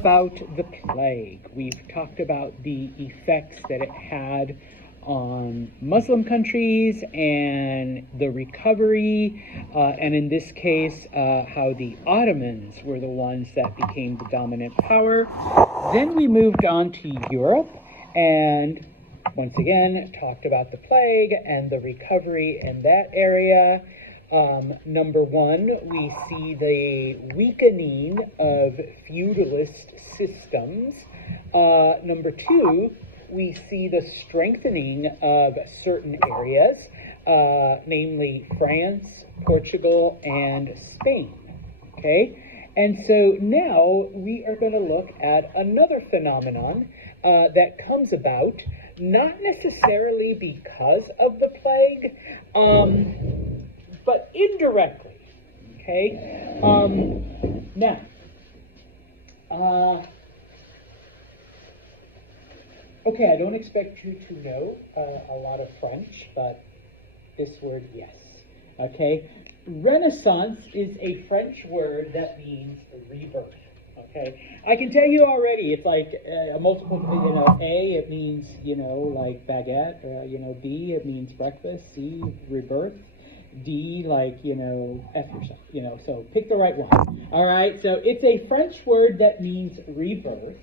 About the plague. We've talked about the effects that it had on Muslim countries and the recovery, and in this case, how the Ottomans were the ones that became the dominant power. Then we moved on to Europe and once again talked about the plague and the recovery in that area. Number one, we see the weakening of feudalist systems. Number two, we see the strengthening of certain areas, namely France, Portugal, and Spain. Okay? And so now we are going to look at another phenomenon that comes about, not necessarily because of the plague, but indirectly. Okay? Now, okay, I don't expect you to know a lot of French, but this word, yes. Okay? Renaissance is a French word that means rebirth. Okay? I can tell you already, it's like a multiple, A, it means, like baguette, B, it means breakfast, C, rebirth, D, like, F yourself, so pick the right one. All right? So it's a French word that means rebirth.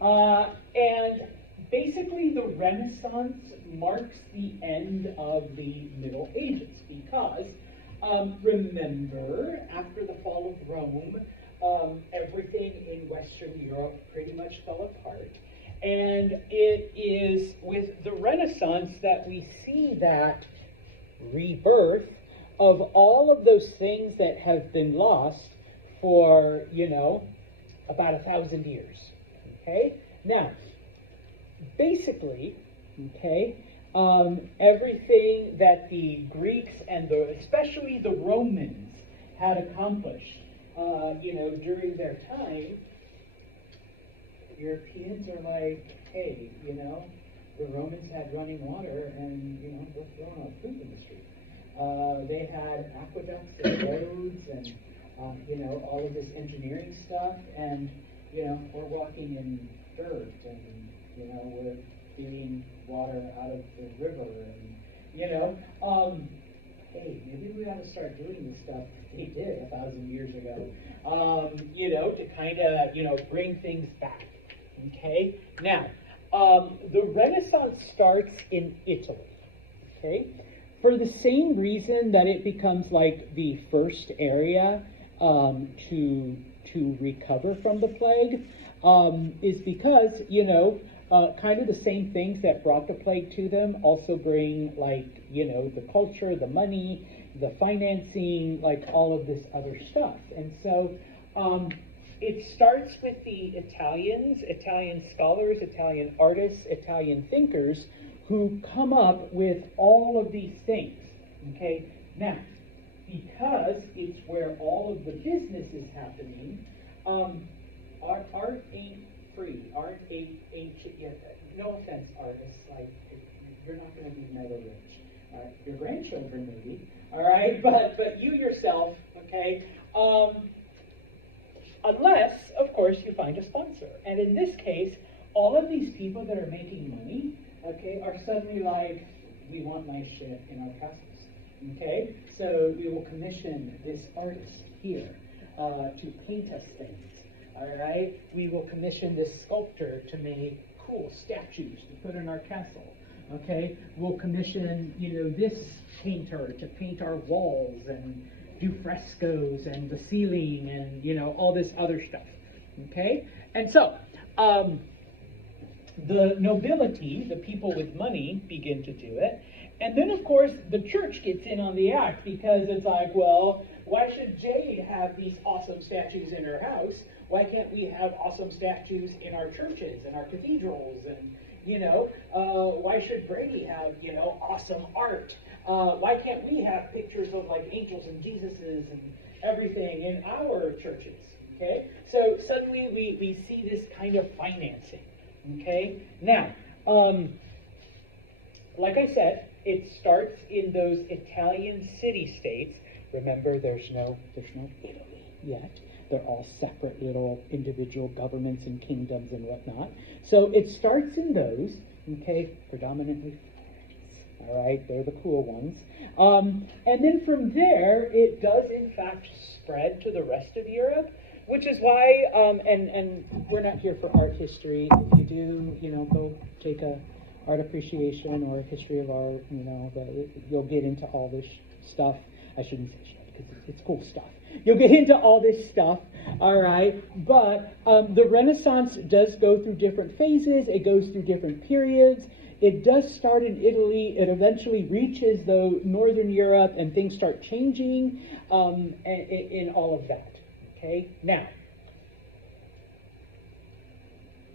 And basically, the Renaissance marks the end of the Middle Ages because, remember, after the fall of Rome, everything in Western Europe pretty much fell apart. And it is with the Renaissance that we see that rebirth of all of those things that have been lost for, about 1,000 years. Okay? Now, basically, everything that the Greeks and especially the Romans had accomplished, during their time, Europeans are like, hey, the Romans had running water and, they're throwing out food in the street. They had aqueducts and roads and, all of this engineering stuff, and, we're walking in dirt and, we're getting water out of the river and, hey, maybe we ought to start doing the stuff they did 1,000 years ago, to kind of, bring things back, okay? Now, the Renaissance starts in Italy, okay? For the same reason that it becomes like the first area to recover from the plague, is because, kind of the same things that brought the plague to them also bring, like, the culture, the money, the financing, like all of this other stuff. And so it starts with the Italians, Italian scholars, Italian artists, Italian thinkers who come up with all of these things. Okay? Now, because it's where all of the business is happening, art ain't free. Art ain't yet. No offense, artists. Like, you're not going to be mega rich. Your grandchildren maybe. All right, but you yourself, okay. Unless, of course, you find a sponsor. And in this case, all of these people that are making money, okay, are suddenly like, we want nice shit in our castles. Okay, so we will commission this artist here to paint us things. All right, we will commission this sculptor to make cool statues to put in our castle. Okay, we'll commission, this painter to paint our walls and do frescoes and the ceiling and, all this other stuff. Okay, and so the nobility, the people with money, begin to do it. And then, of course, the church gets in on the act because it's like, well, why should Jade have these awesome statues in her house? Why can't we have awesome statues in our churches and our cathedrals? And, why should Brady have, awesome art? Why can't we have pictures of, like, angels and Jesuses and everything in our churches? Okay? So suddenly we see this kind of financing. Okay? Now, like I said, it starts in those Italian city-states. Remember, there's no Italy yet. They're all separate little individual governments and kingdoms and whatnot. So it starts in those, okay, predominantly. All right, they're the cool ones. And then from there, it does in fact spread to the rest of Europe, which is why, and we're not here for art history. If you do, go take a art appreciation or a history of art, you'll get into all this stuff. I shouldn't say stuff because it's cool stuff. You'll get into all this stuff, all right? But the Renaissance does go through different phases. It goes through different periods. It does start in Italy. It eventually reaches, though, Northern Europe, and things start changing in all of that, okay? Now,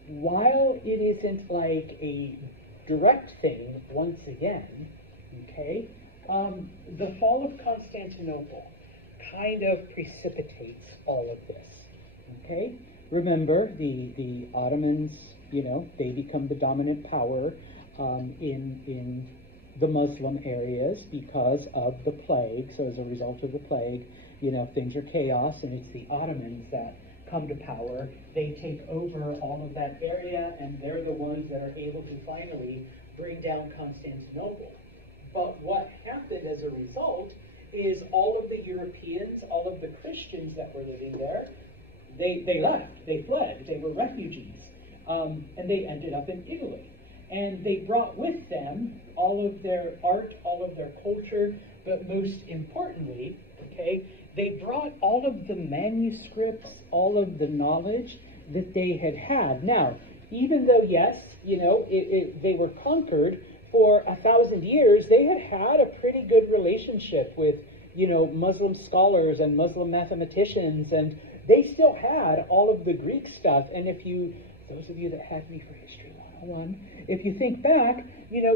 while it isn't like a direct thing, once again, okay, the fall of Constantinople kind of precipitates all of this, okay? Remember, the Ottomans, they become the dominant power in the Muslim areas because of the plague. So as a result of the plague, things are chaos, and it's the Ottomans that come to power. They take over all of that area, and they're the ones that are able to finally bring down Constantinople. But what happened as a result is all of the Europeans, all of the Christians that were living there, they left, they fled, they were refugees, and they ended up in Italy. And they brought with them all of their art, all of their culture, but most importantly, okay, they brought all of the manuscripts, all of the knowledge that they had. Now, even though, yes, they were conquered, for 1,000 years, they had a pretty good relationship with, Muslim scholars and Muslim mathematicians, and they still had all of the Greek stuff. And those of you that had me for History 101, if you think back,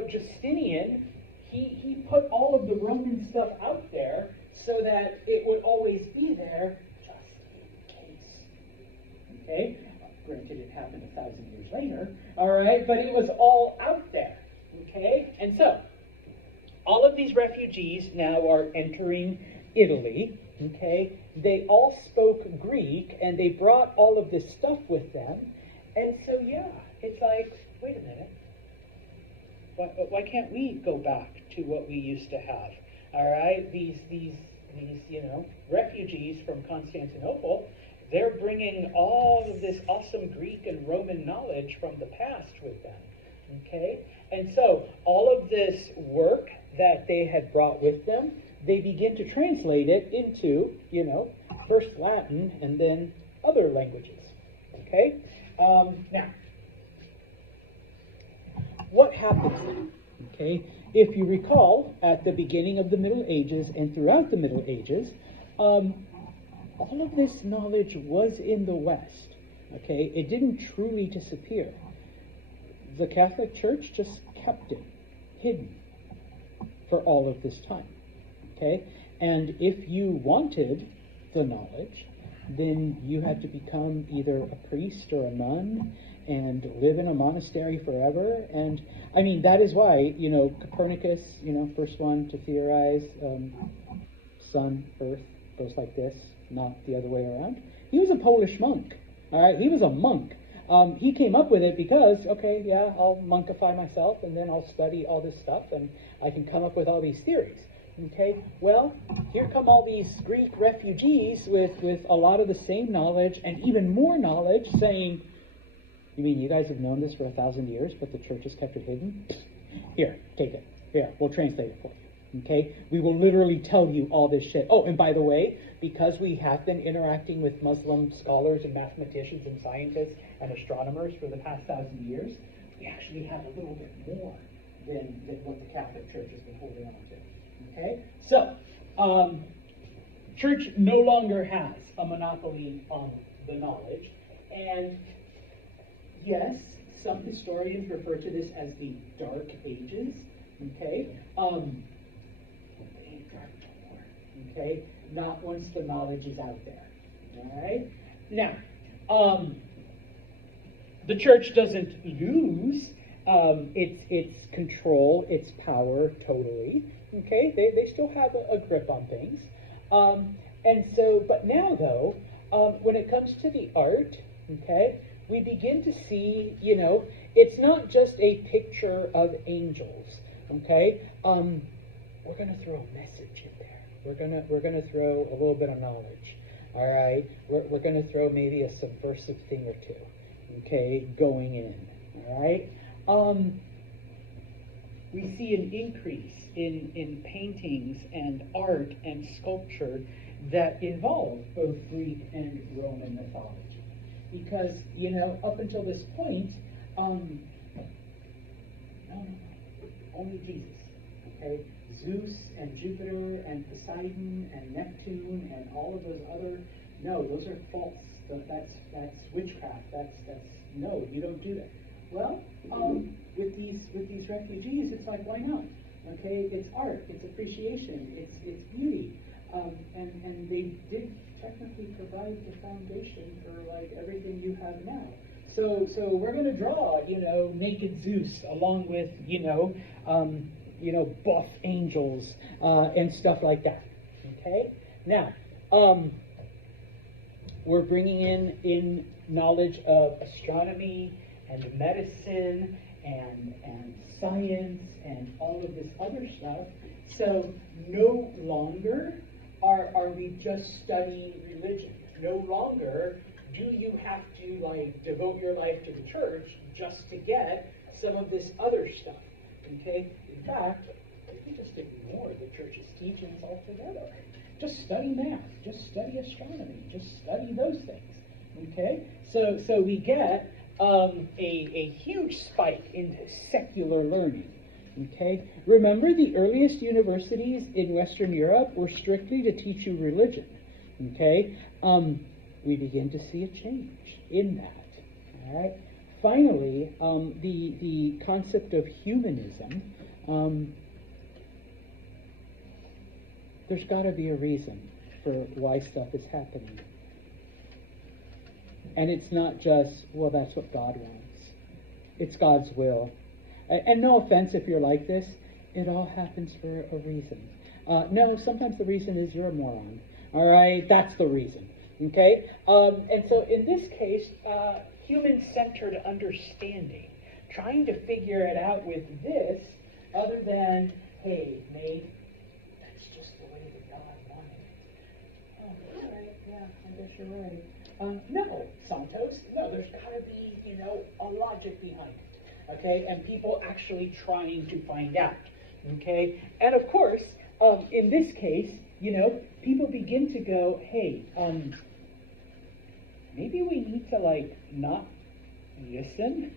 Justinian, he put all of the Roman stuff out there so that it would always be there just in case. Okay? Granted, it happened 1,000 years later, all right? But it was all out there. Okay, and so all of these refugees now are entering Italy. Okay, they all spoke Greek, and they brought all of this stuff with them. And so, yeah, it's like, wait a minute, why can't we go back to what we used to have? All right, these refugees from Constantinople, they're bringing all of this awesome Greek and Roman knowledge from the past with them. Okay, and so all of this work that they had brought with them, they begin to translate it into, first Latin and then other languages. Okay, now, what happens then? Okay, if you recall, at the beginning of the Middle Ages and throughout the Middle Ages, all of this knowledge was in the West. Okay, it didn't truly disappear. The Catholic Church just kept it hidden for all of this time, okay? And if you wanted the knowledge, then you had to become either a priest or a nun and live in a monastery forever. And, I mean, that is why, Copernicus, first one to theorize sun, earth, goes like this, not the other way around. He was a Polish monk, all right? He was a monk. He came up with it because, okay, yeah, I'll monkify myself, and then I'll study all this stuff, and I can come up with all these theories. Okay, well, here come all these Greek refugees with a lot of the same knowledge and even more knowledge, saying, you mean you guys have known this for 1,000 years, but the church has kept it hidden? Here, take it. Here, we'll translate it for you. Okay, we will literally tell you all this shit. Oh, and by the way, because we have been interacting with Muslim scholars and mathematicians and scientists and astronomers for the past 1,000 years, we actually have a little bit more than what the Catholic Church has been holding on to. Okay, so church no longer has a monopoly on the knowledge, and yes, some historians refer to this as the Dark Ages. Okay. Okay, not once the knowledge is out there. All right. Now, the church doesn't lose its control, its power totally. Okay, they still have a grip on things. And so, but now though, when it comes to the art, okay, we begin to see, it's not just a picture of angels, okay? We're gonna throw a message in there. We're gonna throw a little bit of knowledge, all right? We're gonna throw maybe a subversive thing or two, okay, going in, all right? We see an increase in paintings and art and sculpture that involve both Greek and Roman mythology. Because, up until this point, only Jesus, okay? Zeus and Jupiter and Poseidon and Neptune and all of those other, no, those are false. That's witchcraft. No, you don't do that. Well, with these refugees, it's like, why not? Okay, it's art, it's appreciation, it's beauty, and they did technically provide the foundation for like everything you have now. So we're going to draw, naked Zeus along with, buff angels and stuff like that. Okay, now we're bringing in knowledge of astronomy and medicine and science and all of this other stuff. So no longer are we just studying religion. No longer do you have to like devote your life to the church just to get some of this other stuff. Okay? In fact, if you just ignore the church's teachings altogether, just study math, just study astronomy, just study those things. Okay? So we get a huge spike into secular learning. Okay? Remember, the earliest universities in Western Europe were strictly to teach you religion. Okay? We begin to see a change in that. All right? Finally, the concept of humanism, there's got to be a reason for why stuff is happening. And it's not just, well, that's what God wants. It's God's will. And no offense if you're like this, it all happens for a reason. No, sometimes the reason is you're a moron. All right? That's the reason. Okay? And so in this case, human-centered understanding, trying to figure it out with this, other than, hey, mate, that's just the way that God wanted it. Oh, all right, yeah, I guess you're right. No, Santos, no, there's got to be, a logic behind it, okay? And people actually trying to find out, okay? And of course, in this case, people begin to go, hey, maybe we need to, like, not listen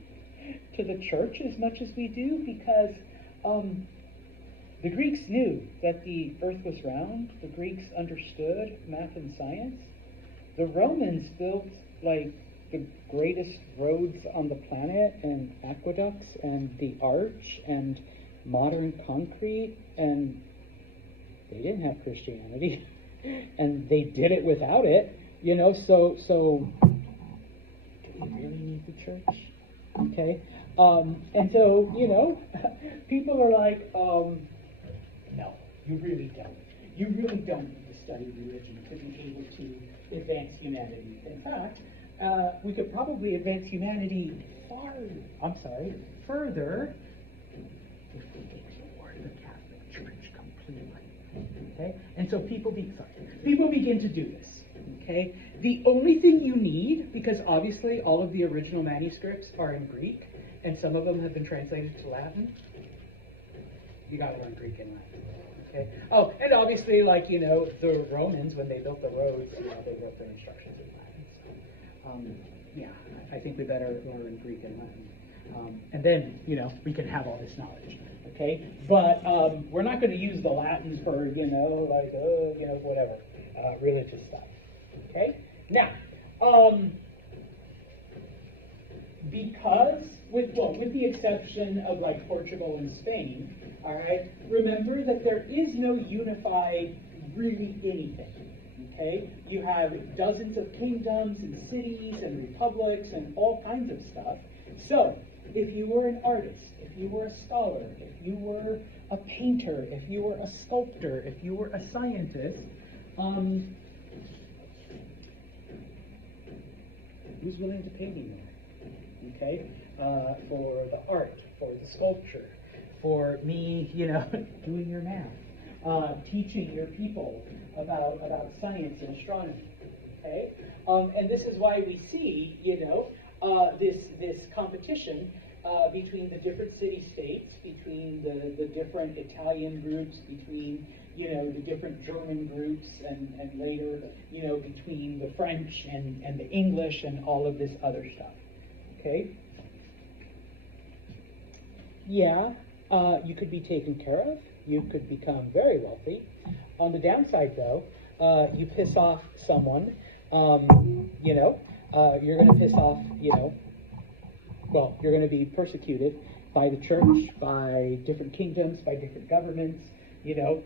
to the church as much as we do, because the Greeks knew that the earth was round. The Greeks understood math and science. The Romans built, like, the greatest roads on the planet, and aqueducts, and the arch, and modern concrete, and they didn't have Christianity, and they did it without it, so do we really need the church? Okay? And so, people are like, no, you really don't. You really don't need to study religion to be able to advance humanity. In fact, we could probably advance humanity further if we ignore the Catholic Church completely. Okay? And so people begin to do this. Okay? The only thing you need, because obviously all of the original manuscripts are in Greek, and some of them have been translated to Latin, you gotta learn Greek and Latin. Okay? Oh, and obviously, like, the Romans, when they built the roads, they wrote their instructions in Latin. So, yeah, I think we better learn Greek and Latin. And then, we can have all this knowledge. Okay? But we're not going to use the Latin for, whatever, religious stuff. Okay? Now, because, with the exception of, like, Portugal and Spain, all right, remember that there is no unified, really anything. Okay? You have dozens of kingdoms and cities and republics and all kinds of stuff. So, if you were an artist, if you were a scholar, if you were a painter, if you were a sculptor, if you were a scientist, Who's willing to pay me more? Okay, for the art, for the sculpture, for me, doing your math, teaching your people about science and astronomy. Okay, and this is why we see, this competition between the different city-states, between the different Italian groups, between the different German groups, and later between the French and the English and all of this other stuff. Okay. Yeah, you could be taken care of. You could become very wealthy. On the downside, though, you piss off someone. You're going to piss off. You're going to be persecuted by the church, by different kingdoms, by different governments. So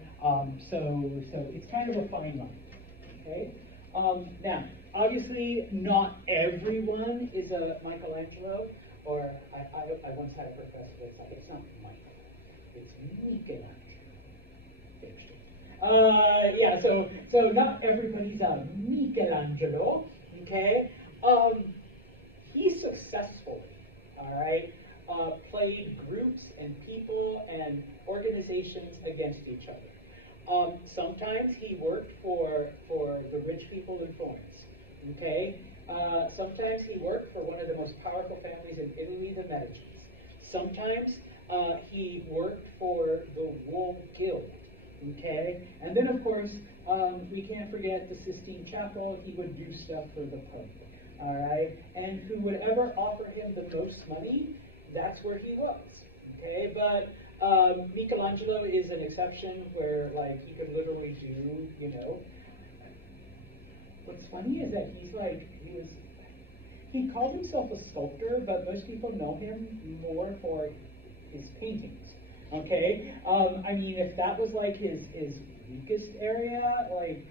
it's kind of a fine line. Okay. Now, obviously, not everyone is a Michelangelo. Or I once had a professor that's like, it's not Michael, it's Michelangelo. So not everybody's a Michelangelo, okay? He successfully, all right, played groups and people and organizations against each other. Sometimes he worked for the rich people in Florence, okay? Sometimes he worked for one of the most powerful families in Italy, the Medicis. Sometimes he worked for the Wool Guild, okay? And then, of course, we can't forget the Sistine Chapel. He would do stuff for the Pope, all right? And who would ever offer him the most money, that's where he was, okay? But Michelangelo is an exception where, like, he could literally do, What's funny is that he called himself a sculptor, but most people know him more for his paintings. Okay? If that was like his weakest area, like,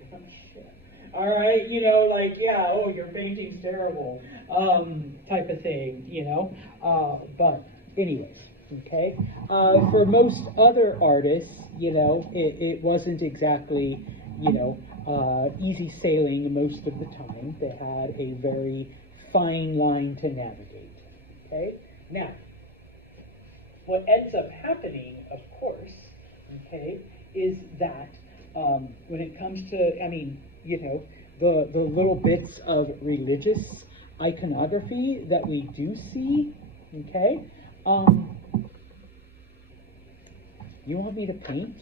shit. All right, your painting's terrible, type of thing, But anyways, okay? For most other artists, it wasn't exactly, easy sailing most of the time. They had a very fine line to navigate. Okay? Now, what ends up happening, of course, okay, is that when it comes to, the little bits of religious iconography that we do see, okay, you want me to paint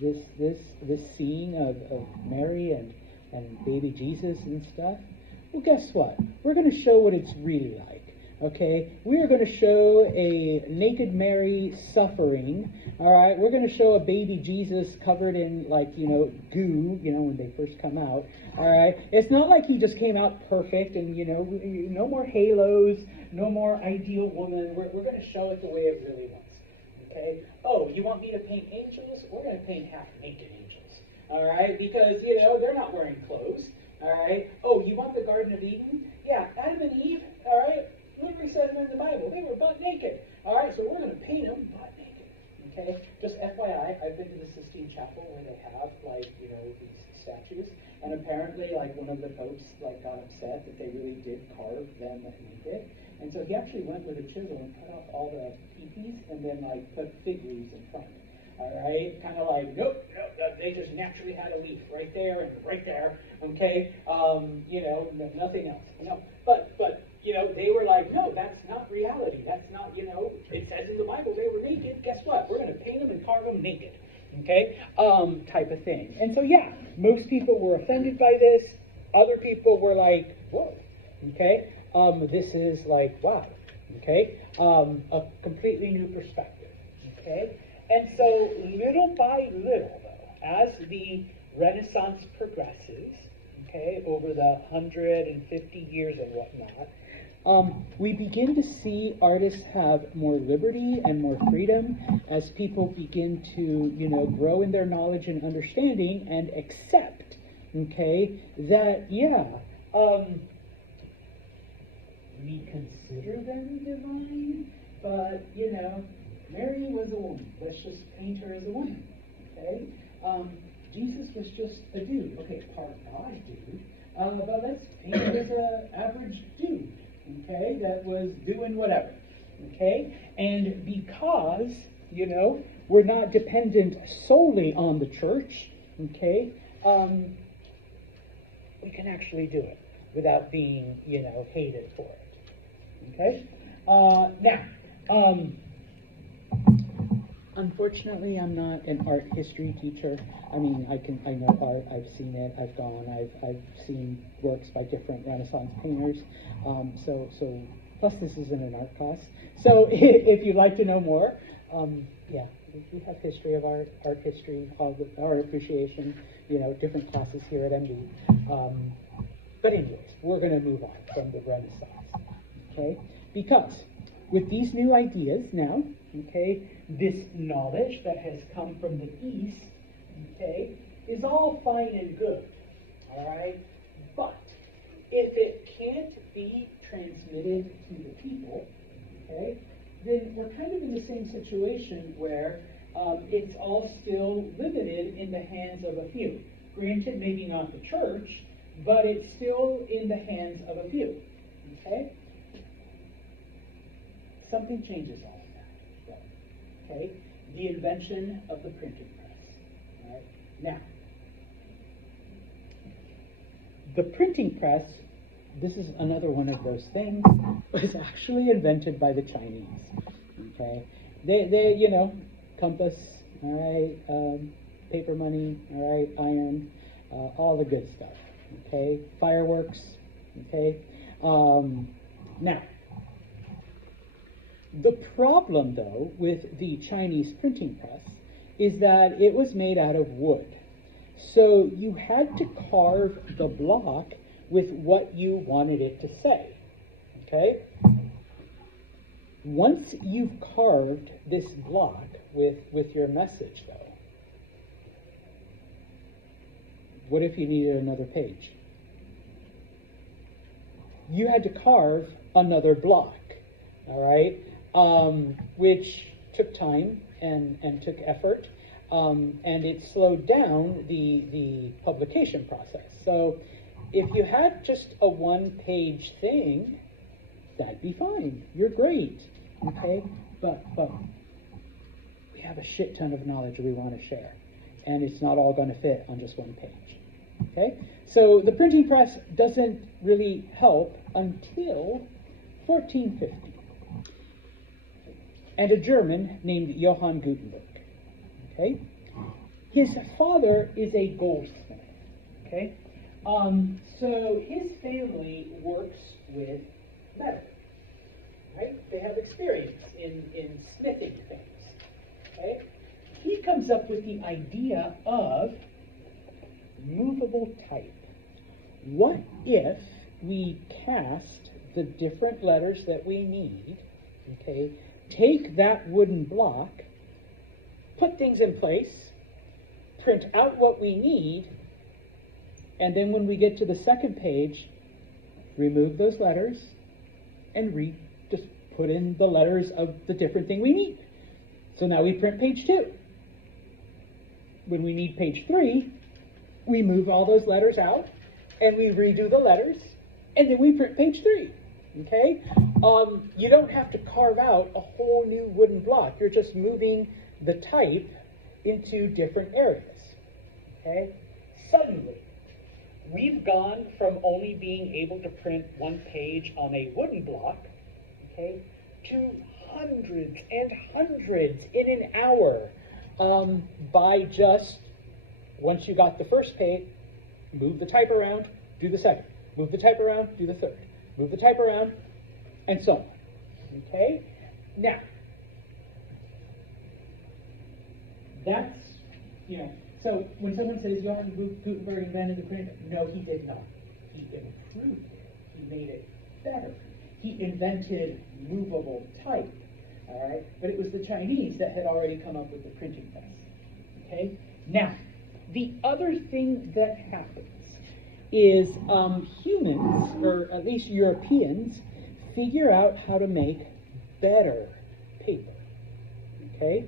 this scene of Mary and baby Jesus and stuff? Well, guess what? We're going to show what it's really like. Okay, we are going to show a naked Mary suffering. All right, we're going to show a baby Jesus covered in goo. When they first come out. All right, it's not like he just came out perfect and no more halos, no more ideal woman. We're going to show it the way it really was. Okay. Oh, you want me to paint angels? We're going to paint half-naked angels. All right, because they're not wearing clothes. All right. Oh, you want the Garden of Eden? Yeah, Adam and Eve. All right. Literally says in the Bible, they were butt naked. All right, so we're going to paint them butt naked. Okay? Just FYI, I've been to the Sistine Chapel where they have, these statues. And apparently, one of the popes, got upset that they really did carve them naked. And so he actually went with a chisel and cut off all the peepees and then, put fig leaves in front. All right? Kind of nope, they just naturally had a leaf right there and right there. Okay? Nothing else. No, but they were like, no, that's not reality. That's not, it says in the Bible they were naked. Guess what? We're going to paint them and carve them naked. Okay? Type of thing. And so, yeah, most people were offended by this. Other people were like, whoa. Okay? This is wow. Okay? A completely new perspective. Okay? And so, little by little, though, as the Renaissance progresses, okay, over the 150 years and whatnot, we begin to see artists have more liberty and more freedom as people begin to, grow in their knowledge and understanding and accept, okay, that, we consider them divine, but, Mary was a woman. Let's just paint her as a woman, okay? Jesus was just a dude. Okay, part God dude, but let's paint him as an average dude, okay, that was doing whatever, okay? And because, you know, we're not dependent solely on the church, okay, we can actually do it without being, you know, hated for it, okay? Unfortunately, I'm not an art history teacher. I mean, I know art, I've seen it, I've seen works by different Renaissance painters. Plus this isn't an art class. So if you'd like to know more, yeah, we have history of art history, art appreciation, you know, different classes here at MD. But anyways, we're gonna move on from the Renaissance, okay? Because with these new ideas now, okay, this knowledge that has come from the East, okay, is all fine and good, all right? But if it can't be transmitted to the people, okay, then we're kind of in the same situation where it's all still limited in the hands of a few. Granted, maybe not the church, but it's still in the hands of a few, okay? Something changes all of that, okay? The invention of the printing press, all right? Now, the printing press, this is another one of those things, was actually invented by the Chinese, okay? They you know, compass, all right, paper money, all right, iron, all the good stuff, okay? Fireworks, okay? Now, the problem, though, with the Chinese printing press is that it was made out of wood. So you had to carve the block with what you wanted it to say, okay? Once you've carved this block with your message, though, what if you needed another page? You had to carve another block, all right? Which took time and took effort, and it slowed down the publication process. So if you had just a one-page thing, that'd be fine. You're great, okay? But we have a shit ton of knowledge we want to share, and it's not all going to fit on just one page, okay? So the printing press doesn't really help until 1450. And a German named Johann Gutenberg, okay? His father is a goldsmith, okay? So his family works with metal, right? They have experience in smithing things, okay? He comes up with the idea of movable type. What if we cast the different letters that we need, okay, take that wooden block, put things in place, print out what we need, and then when we get to the second page, remove those letters and just put in the letters of the different thing we need. So now we print page 2. When we need page 3, we move all those letters out and we redo the letters, and then we print page 3. Okay? You don't have to carve out a whole new wooden block. You're just moving the type into different areas. Okay? Suddenly, we've gone from only being able to print one page on a wooden block, okay, to hundreds and hundreds in an hour by just, once you got the first page, move the type around, do the second. Move the type around, do the third. Move the type around, and so on. Okay? Now, that's, you know, so when someone says Johann Gutenberg invented the printer, no, he did not. He improved it. He made it better. He invented movable type, all right? But it was the Chinese that had already come up with the printing press, okay? Now, the other thing that happens is humans, or at least Europeans, figure out how to make better paper, okay?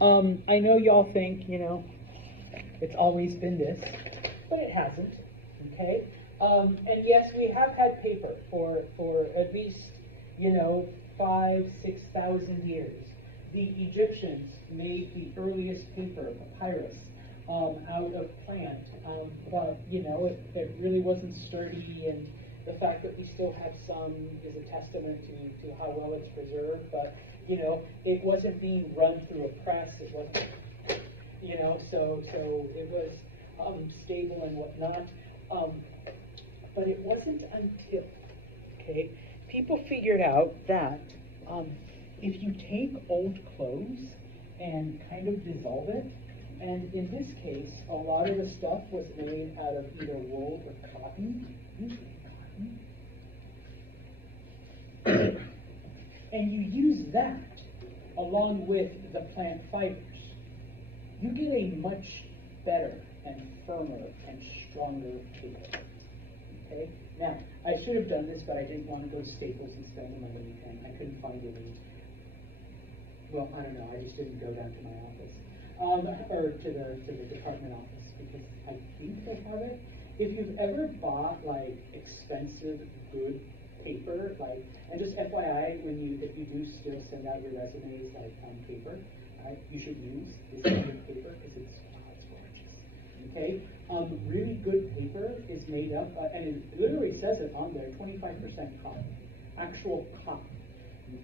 I know y'all think, you know, it's always been this, but it hasn't, okay? And yes, we have had paper for at least, 5,000 to 6,000 years. The Egyptians made the earliest paper, papyrus, out of plant, but it really wasn't sturdy, and the fact that we still have some is a testament to how well it's preserved. But it wasn't being run through a press. It wasn't, so it was stable and whatnot. But it wasn't until, people figured out that if you take old clothes and kind of dissolve it, and in this case, a lot of the stuff was made out of either wool or cotton, and you use that along with the plant fibers, you get a much better and firmer and stronger paper. Okay? Now, I should have done this, but I didn't want to go to Staples and spend the money, and I couldn't find any. Well, I don't know. I just didn't go down to my office, or to the department office, because I think they have it. If you've ever bought like expensive, good paper, and just FYI, if you do still send out your resumes like on paper, you should use this kind of paper because it's gorgeous. Okay, really good paper is made up, and it literally says it on there, 25% cotton, actual cotton.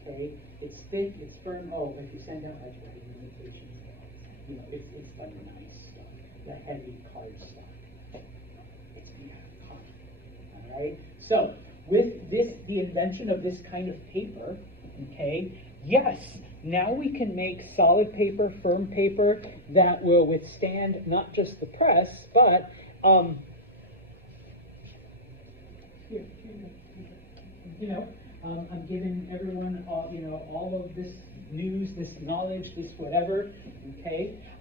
Okay, it's thick, it's firm. Oh, if you send out like writing invitations, it's like nice stuff, the heavy card stuff. It's made out of cotton. All right. So with the invention of this kind of paper, yes, now we can make solid paper, firm paper that will withstand not just the press, but I'm giving everyone all of this news, this knowledge, this whatever,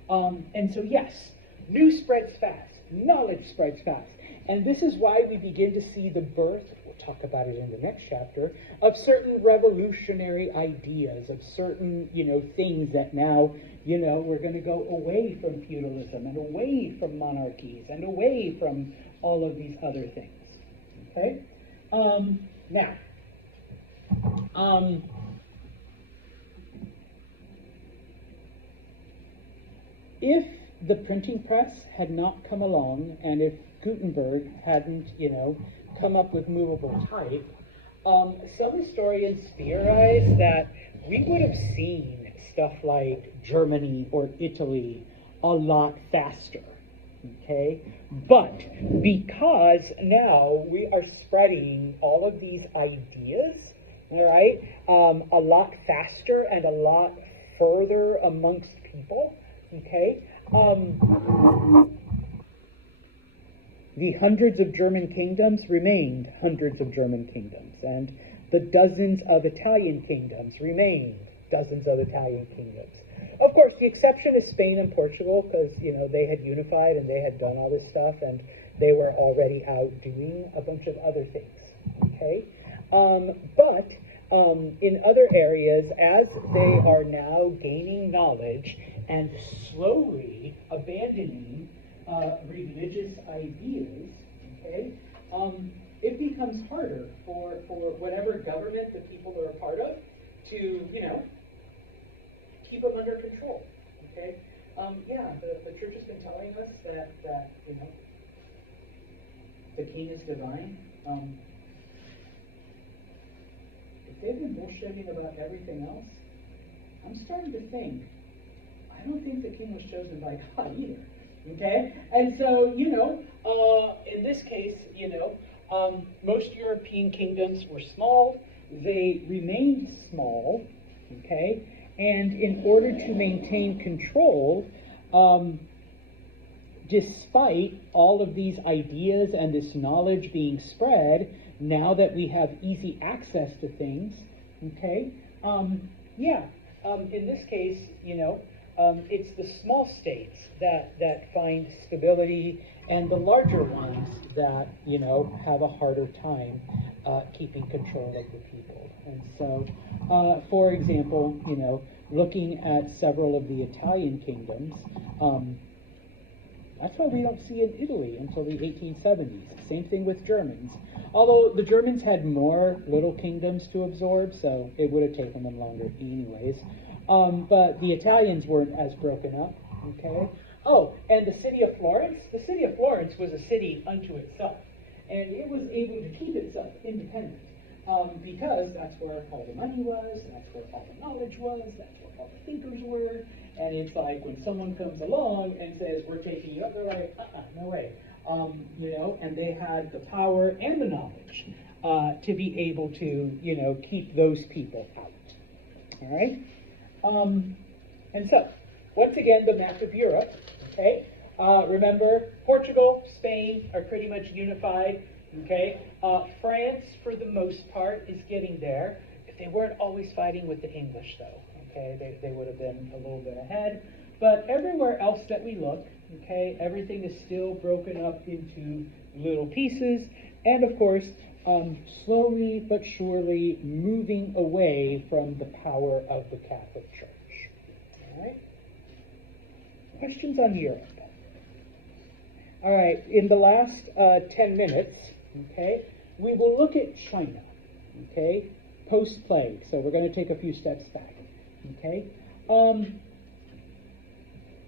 and so yes, news spreads fast, knowledge spreads fast. And this is why we begin to see the birth, we'll talk about it in the next chapter, of certain revolutionary ideas, of certain, things that now, we're going to go away from feudalism and away from monarchies and away from all of these other things. Okay? Now, if the printing press had not come along, and if Gutenberg hadn't, come up with movable type, some historians theorize that we would have seen stuff like Germany or Italy a lot faster, But because now we are spreading all of these ideas, a lot faster and a lot further amongst people, the hundreds of German kingdoms remained hundreds of German kingdoms, and the dozens of Italian kingdoms remained dozens of Italian kingdoms. Of course, the exception is Spain and Portugal, because they had unified and they had done all this stuff, and they were already out doing a bunch of other things. But in other areas, as they are now gaining knowledge and slowly abandoning religious ideas, it becomes harder for whatever government the people are a part of to, keep them under control. The church has been telling us that the king is divine. If they've been bullshitting about everything else, I'm starting to think, I don't think the king was chosen by God either. And so, in this case, most European kingdoms were small. They remained small, and in order to maintain control, despite all of these ideas and this knowledge being spread, now that we have easy access to things, in this case, it's the small states that find stability, and the larger ones that, have a harder time keeping control of the people. And so, for example, looking at several of the Italian kingdoms, That's why we don't see in Italy until the 1870s. Same thing with Germans. Although the Germans had more little kingdoms to absorb, so it would have taken them longer anyways. But the Italians weren't as broken up, okay? Oh, and the city of Florence? The city of Florence was a city unto itself, and it was able to keep itself independent because that's where all the money was, that's where all the knowledge was, that's where all the thinkers were, and it's like when someone comes along and says, we're taking you up, they're like, no way. You know, and they had the power and the knowledge to be able to, you know, keep those people out. All right? And so, once again, the map of Europe, okay? Remember, Portugal, Spain are pretty much unified, okay? France, for the most part, is getting there. If they weren't always fighting with the English, though, okay? They would have been a little bit ahead. But everywhere else that we look, okay, everything is still broken up into little pieces. And, of course, slowly but surely moving away from the power of the Catholic Church. All right? Questions on Europe? All right, in the last 10 minutes, okay, we will look at China, okay, post-plague. So we're going to take a few steps back, okay?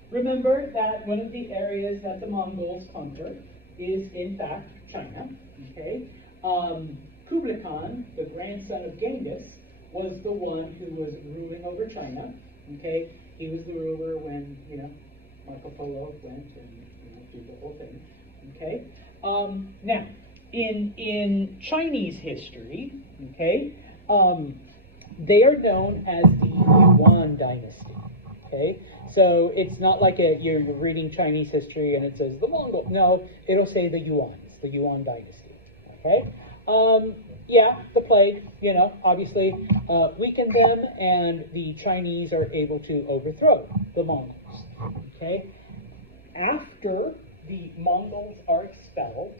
Remember that one of the areas that the Mongols conquered is, in fact, China, okay? Kublai Khan, the grandson of Genghis, was the one who was ruling over China, okay? He was the ruler when, you know, Marco Polo went and, you know, did the whole thing, okay? Now, in Chinese history, okay, they are known as the Yuan dynasty, okay? So it's not like you're reading Chinese history and it says the Mongol. No, it'll say the Yuans, the Yuan dynasty, okay? Yeah, the plague, you know, obviously weakened them, and the Chinese are able to overthrow the Mongols, okay? After the Mongols are expelled,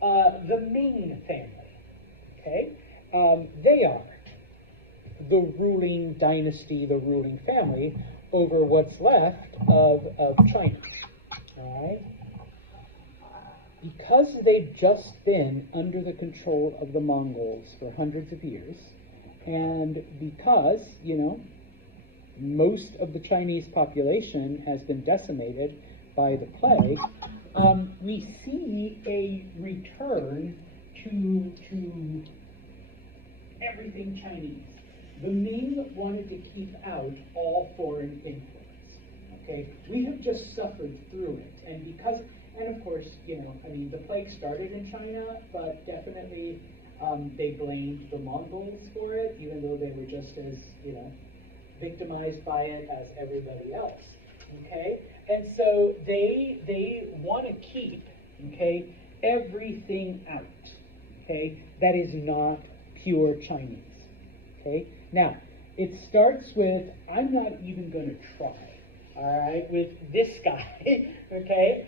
the Ming family, okay? They are the ruling dynasty, the ruling family over what's left of China, all right? Because they've just been under the control of the Mongols for hundreds of years, and because, you know, most of the Chinese population has been decimated by the plague, we see a return to everything Chinese. The Ming wanted to keep out all foreign influence, okay? We have just suffered through it, and of course, you know, I mean, the plague started in China, but definitely they blamed the Mongols for it, even though they were just as, you know, victimized by it as everybody else, okay? And so they want to keep, okay, everything out, okay, that is not pure Chinese, okay? Now, it starts with, I'm not even going to try, all right, with this guy, okay?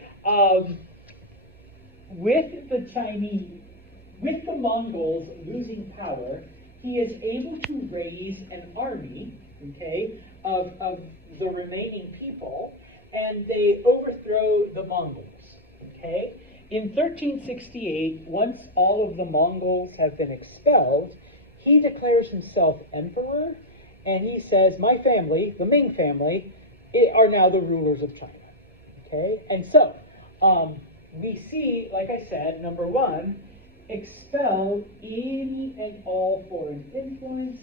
With the Chinese, with the Mongols losing power, he is able to raise an army, okay, of the remaining people, and they overthrow the Mongols, okay? In 1368, once all of the Mongols have been expelled, he declares himself emperor, and he says, my family, the Ming family, are now the rulers of China, okay? And so, we see, like I said, number one, expel any and all foreign influence.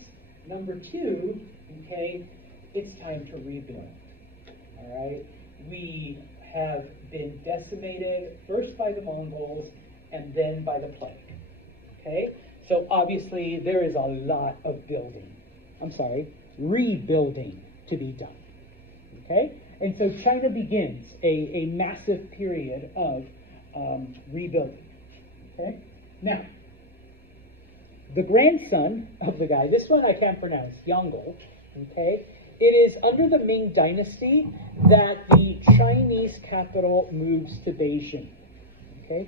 Number two, okay, it's time to rebuild, all right? We have been decimated first by the Mongols and then by the plague, okay? So obviously there is a lot of rebuilding to be done, okay? And so China begins a massive period of rebuilding, okay? Now, the grandson of the guy, this one I can't pronounce, Yongle, okay? It is under the Ming dynasty that the Chinese capital moves to Beijing, okay?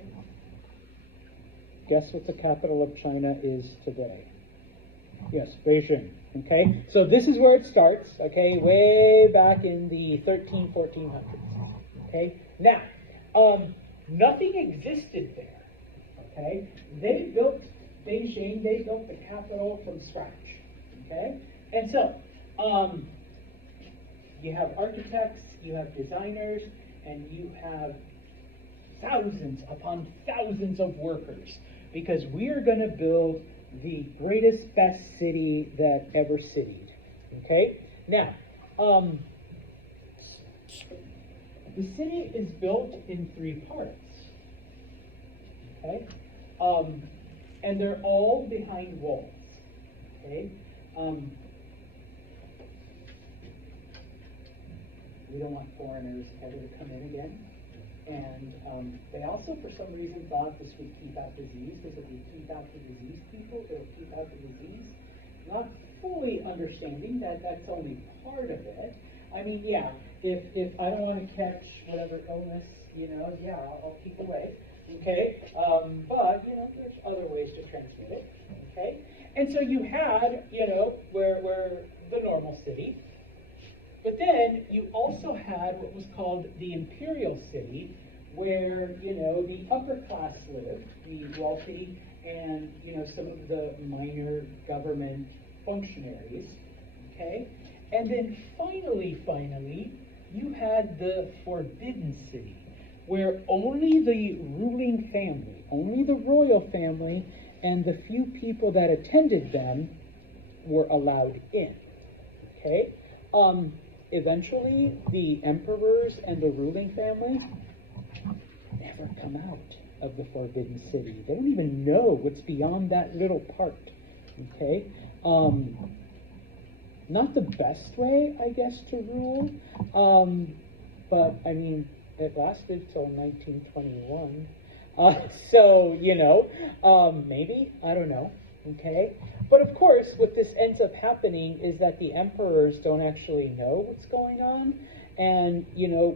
Guess what the capital of China is today? Yes, Beijing, okay? So this is where it starts, okay, way back in the 1400s, okay? Now, Nothing existed there, okay? They built Beijing, they built the capital from scratch, okay? And so, you have architects, you have designers, and you have thousands upon thousands of workers, because we are going to build the greatest, best city that ever citied, okay? Now, the city is built in 3 parts, okay? And they're all behind walls, okay? We don't want foreigners ever to come in again. And they also, for some reason, thought this would keep out disease. This would keep out the disease people. It'll keep out the disease. Not fully understanding that that's only part of it. I mean, yeah, if I don't want to catch whatever illness, yeah, I'll keep away. Okay? But, there's other ways to transmit it. Okay? And so you had, where the normal city. But then you also had what was called the imperial city, where, the upper class lived, the wealthy, and, some of the minor government functionaries, okay? And then finally, you had the forbidden city, where only the ruling family, only the royal family, and the few people that attended them were allowed in, okay? Eventually, the emperors and the ruling family never come out of the Forbidden City. They don't even know what's beyond that little part, okay? Not the best way, I guess, to rule, but, I mean, it lasted till 1921. So, maybe, I don't know. Okay? But of course, what this ends up happening is that the emperors don't actually know what's going on. And,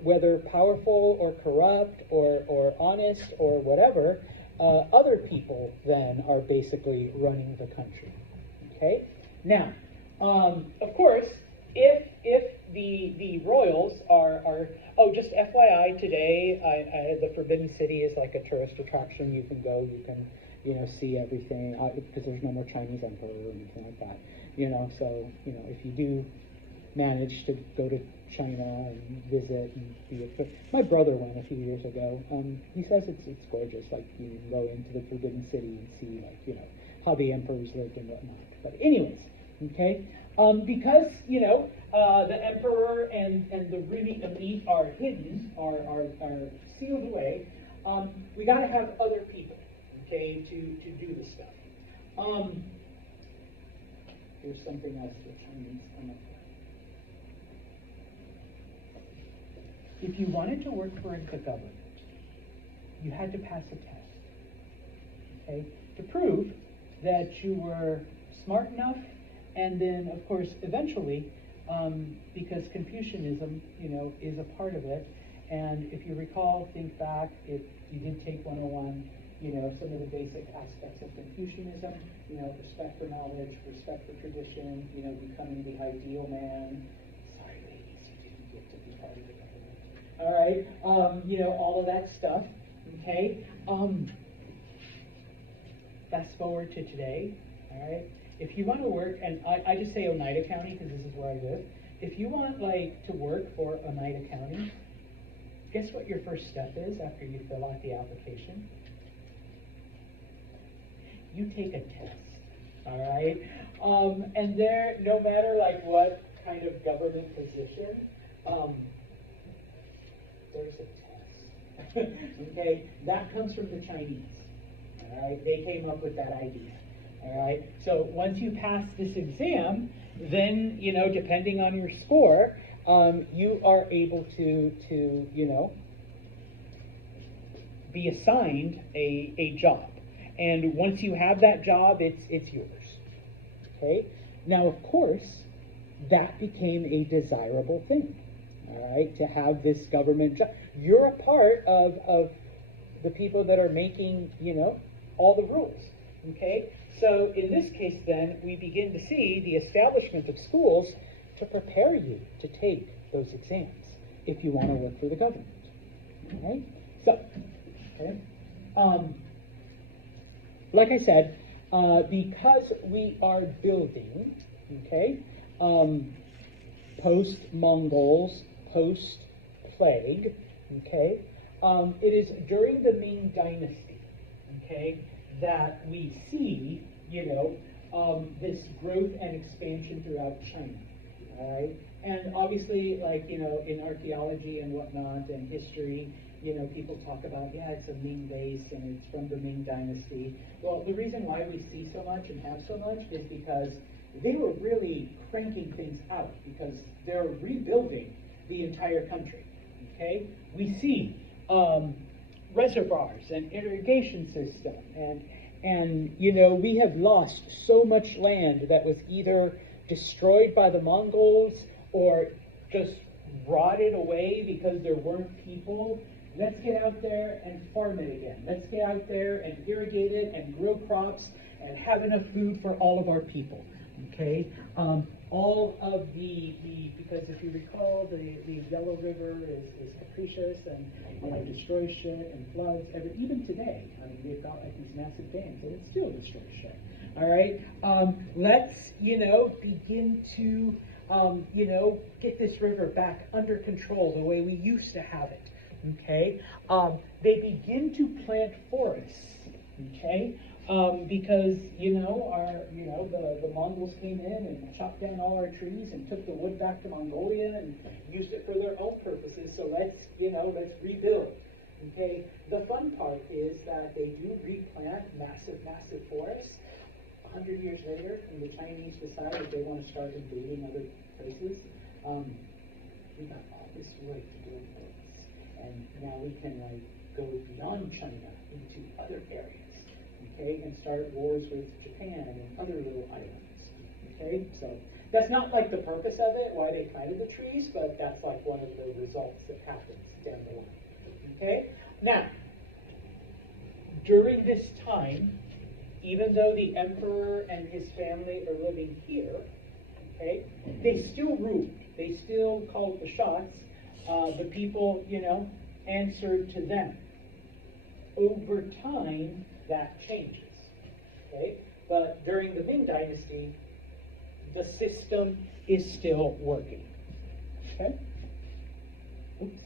whether powerful or corrupt or honest or whatever, other people then are basically running the country. Okay? Now, of course, if the royals are just FYI, today, the Forbidden City is like a tourist attraction. You can go, you can see everything, because there's no more Chinese emperor or anything like that, so, if you do manage to go to China and visit and be my brother went a few years ago, he says it's gorgeous, like, you can go into the Forbidden City and see, like, how the emperors lived and whatnot, but anyways, okay, because, the emperor and the really elite are hidden, are sealed away, we gotta have other people, okay, to do the stuff. Here's something else that Chinese come up with. If you wanted to work for the government, you had to pass a test, okay, to prove that you were smart enough, and then, of course, eventually, because Confucianism, is a part of it, and if you recall, think back, if you did take 101, some of the basic aspects of Confucianism, respect for knowledge, respect for tradition, becoming the ideal man. Sorry, ladies, you didn't get to be part of the government. All right, all of that stuff, okay? Fast forward to today, all right? If you want to work, and I just say Oneida County because this is where I live. If you want, to work for Oneida County, guess what your first step is after you fill out the application? You take a test, all right? And there, no matter what kind of government position, there's a test, okay? That comes from the Chinese, all right? They came up with that idea, all right? So once you pass this exam, then, depending on your score, you are able to be assigned a job. And once you have that job, it's yours, okay? Now, of course, that became a desirable thing, all right, to have this government job. You're a part of the people that are making, all the rules, okay? So in this case, then, we begin to see the establishment of schools to prepare you to take those exams if you want to work for the government, all right? So, okay. Like I said, because we are building, okay, post-Mongols, post-plague, okay, it is during the Ming Dynasty, okay, that we see, this growth and expansion throughout China, all right? And obviously, like, in archaeology and whatnot and history, people talk about, yeah, it's a Ming base and it's from the Ming Dynasty. Well, the reason why we see so much and have so much is because they were really cranking things out because they're rebuilding the entire country, okay? We see reservoirs and irrigation system and we have lost so much land that was either destroyed by the Mongols or just rotted away because there weren't people. Let's get out there and farm it again. Let's get out there and irrigate it and grow crops and have enough food for all of our people. Okay, all of because if you recall, the Yellow River is capricious and destroys shit and floods. Even today, I mean, they've got like these massive dams and it still destroys shit. All right, let's begin to get this river back under control the way we used to have it. Okay, they begin to plant forests. Okay. Because the Mongols came in and chopped down all our trees and took the wood back to Mongolia and used it for their own purposes. So let's rebuild. Okay. The fun part is that they do replant massive forests. 100 years later, when the Chinese decide that they want to start invading other places, we got all this wood to build forts, and now we can go beyond China into other areas. Okay, and start wars with Japan and other little islands. Okay, so that's not like the purpose of it, why they planted the trees, but that's like one of the results that happens down the line. Okay, now, during this time, even though the emperor and his family are living here, okay, they still ruled. They still called the shots. The people, answered to them. Over time, that changes, okay? But during the Ming Dynasty, the system is still working, okay? Oops.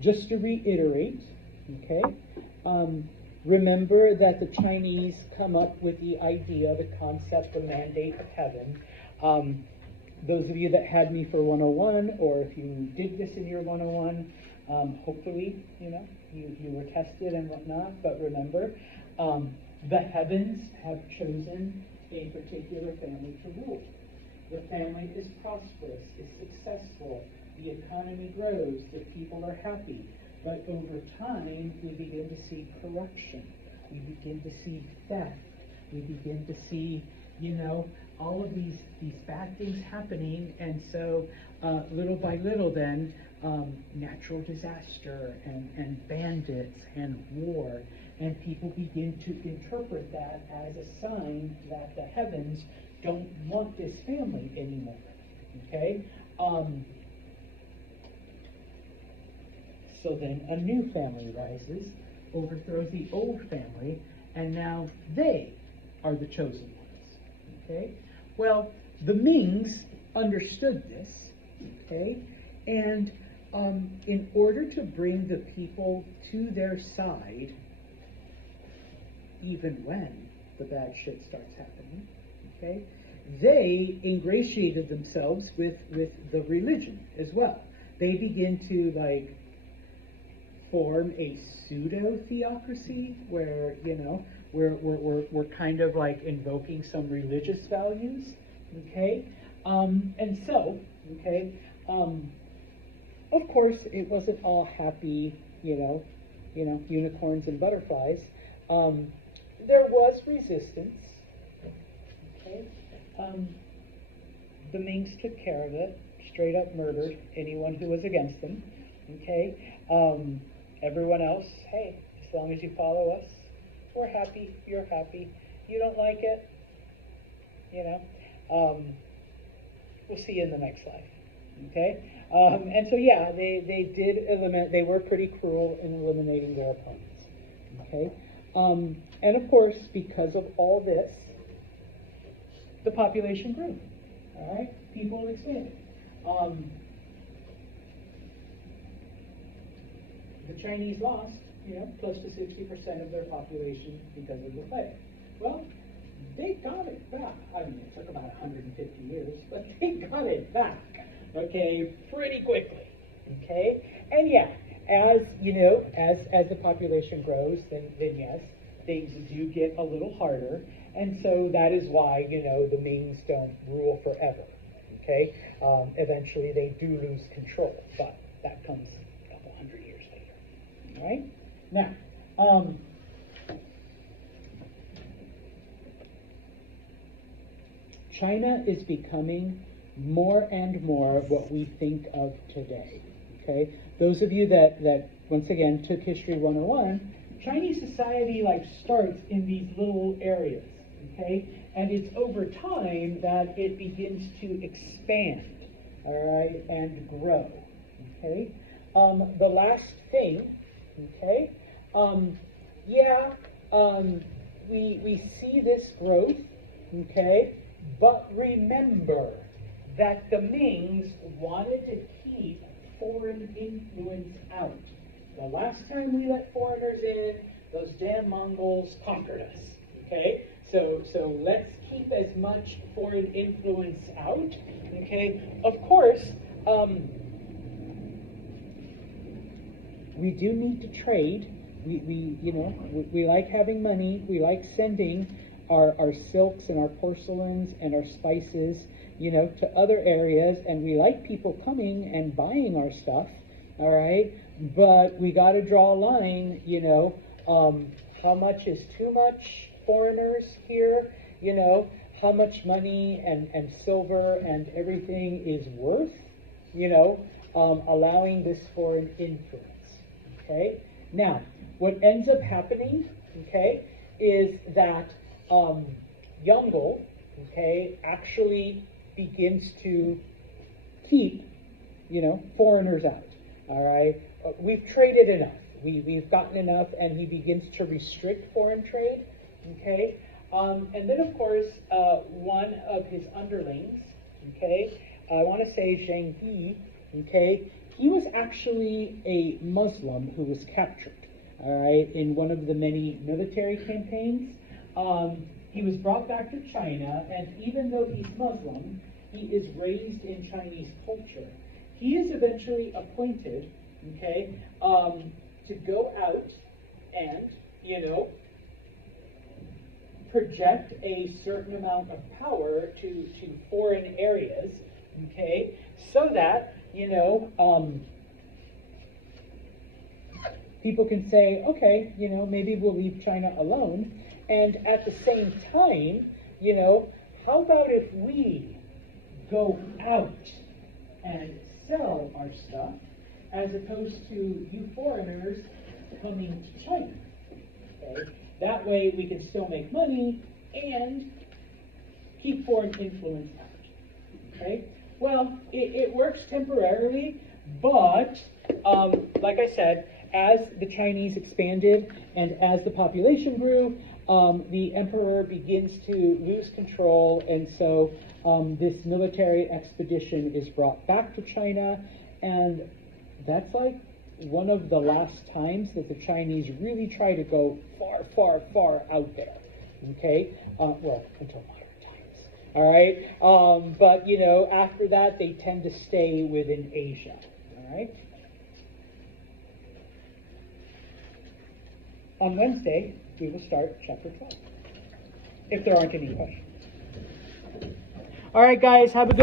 Just to reiterate, okay, remember that the Chinese come up with the idea, the concept, the mandate of heaven. Those of you that had me for 101, or if you did this in your 101, hopefully, you were tested and whatnot, but remember, the heavens have chosen a particular family to rule. The family is prosperous, is successful, the economy grows, the people are happy, but over time, we begin to see corruption, we begin to see theft, we begin to see, all of these bad things happening, and so little by little then, natural disaster and bandits and war, and people begin to interpret that as a sign that the heavens don't want this family anymore, okay? So then a new family rises, overthrows the old family, and now they are the chosen ones, okay? Well, the Mings understood this, okay? And in order to bring the people to their side, even when the bad shit starts happening, okay, they ingratiated themselves with the religion as well. They begin to form a pseudo-theocracy where, we're kind of invoking some religious values, okay? And so, okay, of course, it wasn't all happy, unicorns and butterflies. There was resistance, okay? The Mings took care of it, straight up murdered anyone who was against them, okay? Everyone else, hey, as long as you follow us, we're happy, you're happy. You don't like it, we'll see you in the next life, okay? And so, yeah, they did eliminate, they were pretty cruel in eliminating their opponents. Okay? And of course, because of all this, the population grew. All right? People expanded. The Chinese lost, close to 60% of their population because of the plague. Well, they got it back. I mean, it took about 150 years, but they got it back, okay, pretty quickly, okay? And yeah, as the population grows, then yes, things do get a little harder, and so that is why, the Mings don't rule forever, okay? Eventually they do lose control, but that comes a couple hundred years later, all right? Now, China is becoming more and more what we think of today, okay? Those of you that once again took History 101, Chinese society starts in these little areas, okay? And it's over time that it begins to expand, all right, and grow, okay? The last thing, okay, we see this growth, okay, but remember that the Mings wanted to keep foreign influence out. The last time we let foreigners in, those damn Mongols conquered us, okay? So let's keep as much foreign influence out, okay? Of course, we do need to trade. We like having money. We like sending our silks and our porcelains and our spices, to other areas, and we like people coming and buying our stuff, all right? But we got to draw a line, how much is too much foreigners here, how much money and silver and everything is worth, allowing this foreign influence, okay? Now, what ends up happening, okay, is that Yongle, okay, actually begins to keep, foreigners out, all right? We've traded enough. We've gotten enough, and he begins to restrict foreign trade, okay? And then, of course, one of his underlings, okay, I want to say Zheng Yi, okay, he was actually a Muslim who was captured, all right, in one of the many military campaigns. He was brought back to China, and even though he's Muslim, he is raised in Chinese culture. He is eventually appointed, okay, to go out and, project a certain amount of power to foreign areas, okay, so that, people can say, okay, maybe we'll leave China alone. And at the same time, how about if we go out and sell our stuff as opposed to you foreigners coming to China? Okay? That way we can still make money and keep foreign influence out. Okay? Well, it works temporarily, but like I said, as the Chinese expanded and as the population grew, the emperor begins to lose control, and so this military expedition is brought back to China, and that's like one of the last times that the Chinese really try to go far, far, far out there, okay? Well, until modern times, all right? But, after that, they tend to stay within Asia, all right? On Wednesday, we will start chapter 12, if there aren't any questions. All right, guys, have a good